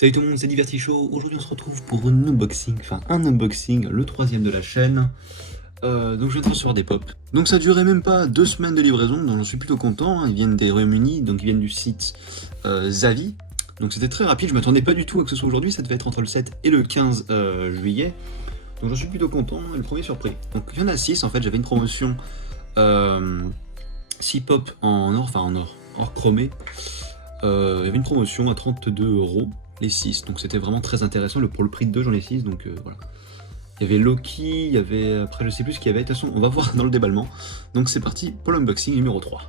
Salut tout le monde, c'est Diverty Show. Aujourd'hui on se retrouve pour un unboxing, le troisième de la chaîne. Donc je viens de recevoir des pops. Donc ça durait même pas 2 semaines de livraison, donc j'en suis plutôt content. Ils viennent des Royaumes-Unis, donc ils viennent du site Zavvi. Donc c'était très rapide, je m'attendais pas du tout à que ce soit aujourd'hui, ça devait être entre le 7 et le 15 juillet. Donc j'en suis plutôt content, et le premier surpris. Donc il y en a 6 en fait, j'avais une promotion 6 pop en or, or chromé. Il y avait une promotion à 32 € les 6, donc c'était vraiment très intéressant. Pour le prix de 2, j'en ai 6, donc voilà. Il y avait Loki, il y avait, après je sais plus ce qu'il y avait, de toute façon on va voir dans le déballement. Donc c'est parti pour l'unboxing numéro 3.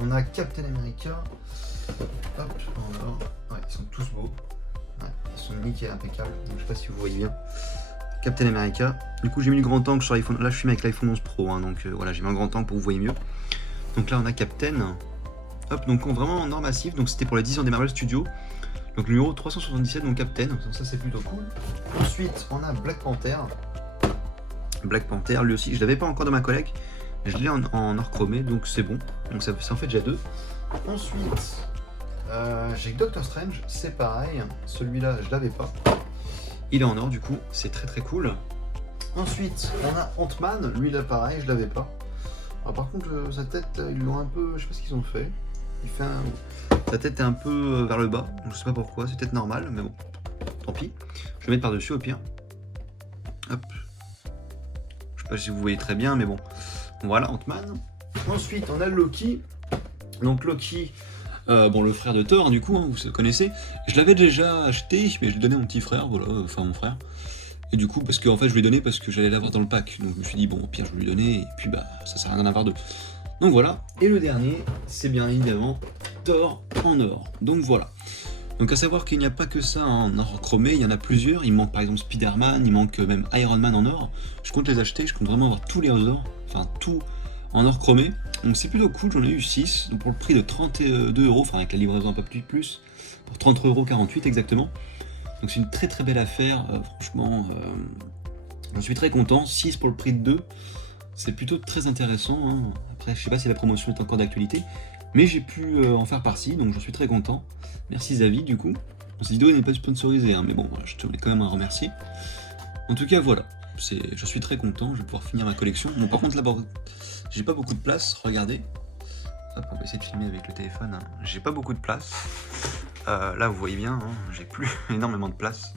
On a Captain America, hop, en or, ouais, ils sont tous beaux, ouais, ils sont nickel, impeccables, donc je sais pas si vous voyez bien. Captain America, du coup j'ai mis le grand angle sur l'iPhone, là je filme avec l'iPhone 11 Pro, hein, donc voilà, j'ai mis un grand angle pour que vous voyez mieux. Donc là on a Captain, hop, donc vraiment en or massif, donc c'était pour les 10 ans des Marvel Studios, donc le numéro 377, donc Captain, donc ça c'est plutôt cool. Ensuite on a Black Panther, lui aussi, je l'avais pas encore dans ma collecte, je l'ai en or chromé, donc c'est bon, donc ça en fait déjà 2. Ensuite, j'ai Doctor Strange, c'est pareil, celui-là je l'avais pas, il est en or du coup, c'est très cool. Ensuite, on a Ant-Man, lui là pareil, je l'avais pas. Alors, par contre, sa tête, ils l'ont un peu, je sais pas ce qu'ils ont fait. Sa tête est un peu vers le bas, donc je sais pas pourquoi, c'est peut-être normal, mais bon, tant pis. Je vais mettre par-dessus au pire. Hop. Je sais pas si vous voyez très bien, mais bon. Voilà, Ant-Man. Ensuite, on a Loki. Donc Loki, bon, le frère de Thor, du coup, hein, vous le connaissez. Je l'avais déjà acheté, mais je l'ai donné à mon petit frère, voilà, enfin mon frère. Et du coup, parce que en fait, je lui ai donné parce que j'allais l'avoir dans le pack. Donc je me suis dit, bon, au pire, je vais lui donner, et puis bah, ça sert à rien d'en avoir deux. Donc voilà. Et le dernier, c'est bien évidemment Thor en or. Donc voilà. Donc à savoir qu'il n'y a pas que ça en or chromé, il y en a plusieurs. Il manque par exemple Spider-Man, il manque même Iron Man en or. Je compte les acheter, je compte vraiment avoir tous les ors, enfin tout en or chromé. Donc c'est plutôt cool, j'en ai eu 6, donc pour le prix de 32 €, enfin avec la livraison un peu plus, pour 30,48 € exactement. Donc c'est une très belle affaire, franchement, j'en suis très content. 6 pour le prix de 2, c'est plutôt très intéressant, hein. Après je sais pas si la promotion est encore d'actualité, mais j'ai pu en faire partie, donc j'en suis très content. Merci Zavvi du coup. Cette vidéo n'est pas sponsorisée, hein, mais bon, voilà, je tenais quand même à remercier. En tout cas voilà, je suis très content, je vais pouvoir finir ma collection. Bon par contre là, j'ai pas beaucoup de place, regardez. Hop, on va essayer de filmer avec le téléphone, hein. J'ai pas beaucoup de place. Là vous voyez bien, hein, j'ai plus énormément de place.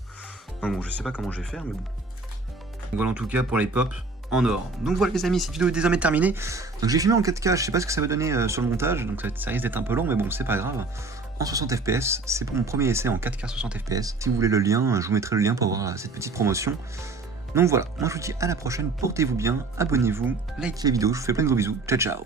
Donc bon, je sais pas comment je vais faire, mais bon. Donc voilà en tout cas pour les pops en or. Donc voilà les amis, cette vidéo est désormais terminée. Donc j'ai filmé en 4K, je sais pas ce que ça va donner sur le montage, donc ça risque d'être un peu long, mais bon c'est pas grave. En 60 fps, c'est pour mon premier essai en 4K 60 fps. Si vous voulez le lien, je vous mettrai le lien pour avoir cette petite promotion. Donc voilà, moi je vous dis à la prochaine, portez-vous bien, abonnez-vous, likez la vidéo, je vous fais plein de gros bisous, ciao ciao.